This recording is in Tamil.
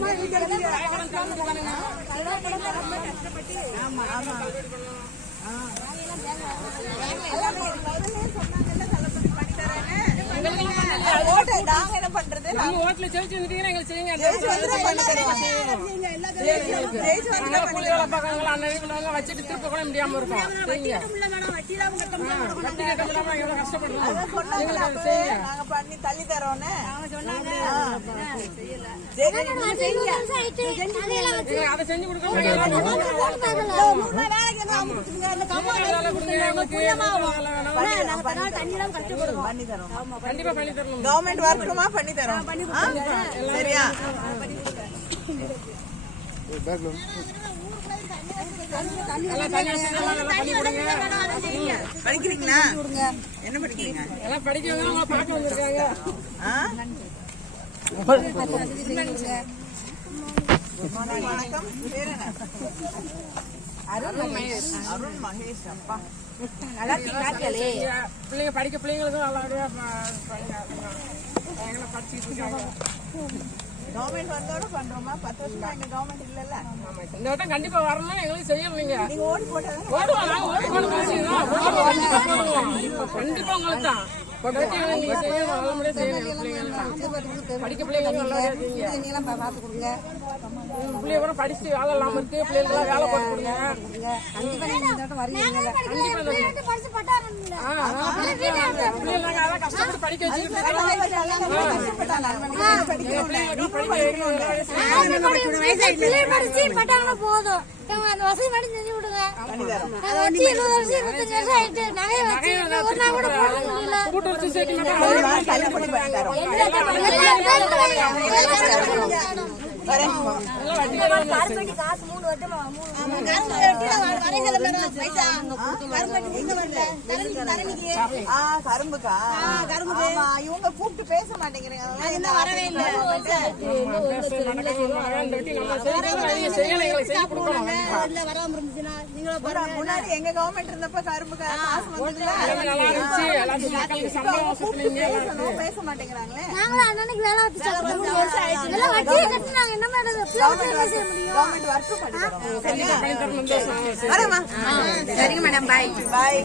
ஓட்டு நாங்க என்ன பண்றது? நம்ம ஓட்டுல ஜெயிச்சு வந்துட்டீங்கன்னா எங்களுக்கு செய்யுங்க. ஜெயிச்சு வந்து பண்ணி தருவோம் ஜெயிச்சு வந்து நல்லா கூலி வேலை பார்க்கறவங்கள அண்ணன் வீட்டுல வச்சுட்டு திருப்ப கூட முடியாம இருக்கும் நாங்க பண்ணி தள்ளி தரோன்னு. நீங்க அதை செஞ்சு கொடுக்க வேலை கொடுங்க. எங்களுக்கு பண்ணி தரோம். கண்டிப்பா பண்ணி தரணும். கவர்மெண்ட் வரட்டுமா பண்ணி தரோம். ஆ? சரியா? எல்லாம் தண்ணி வசதி எல்லாம் நல்லா பண்ணி படிக்கிறீங்களா? என்ன படிக்கிறீங்க? எல்லாம் படிக்க வந்து நம்ம பார்க்க வந்திருக்காங்க? வணக்கம். பேர் என்ன? அருண் மகேஷ் அப்பா. பிள்ளைங்க படிக்க பிள்ளைங்களுக்கும் படிச்சுட்டு இருக்காங்க. கவர்மெண்ட் வந்தோட பண்றோமா? பத்து வருஷமா எங்க கவர்மெண்ட் இல்லல்ல? இந்த வட்டம் கண்டிப்பா வரணும் எங்களுக்கு செய்யணும் நீங்க ஓடி ஓடுவோம் போடுவோம். கண்டிப்பா உங்களுக்கு தான். படிக்க பிள்ளைங்களுக்கு நல்லபடியா செய்யுங்க பிள்ளைங்க கூட படிச்சு வேலை இல்லாம இருக்கு பிள்ளைங்களுக்கு வேலை போட்டு கொடுங்க ஆ, படிக்க வச்சுட்டு இருக்கோம். எங்க பிள்ளைங்களுக்கு படிக்க வைக்கணும் போதும். அந்த வசதி மட்டும் செஞ்சு விடுங்க நாங்க வச்சு இருபது வருஷம் இருபத்தஞ்சு வருஷம் ஆயிட்டு நகையை வச்சு ஒரு நாள் கூட போட முடியல. கூட்டு வச்சு சேர்த்து கரும்புக்கா? ஆமா இவங்க கூப்பிட்டு பேச மாட்டேங்கிறீங்க. வரவே இல்ல. முன்னாடி எங்க கவர்மெண்ட் இருந்தப்ப கரும்பு கா- காசு வந்ததுல பேசணும். பேச மாட்டேங்கிறாங்களே. நாங்களும் அண்ணனுக்கு வேலை வச்சு சாப்பிடுறோம். எல்லாம் வட்டியை கட்டி நாங்க என்ன முடியும்? கவர்மெண்ட் ஒர்க் பண்ணி வரமா சரிங்க மேடம் பாய் பாய்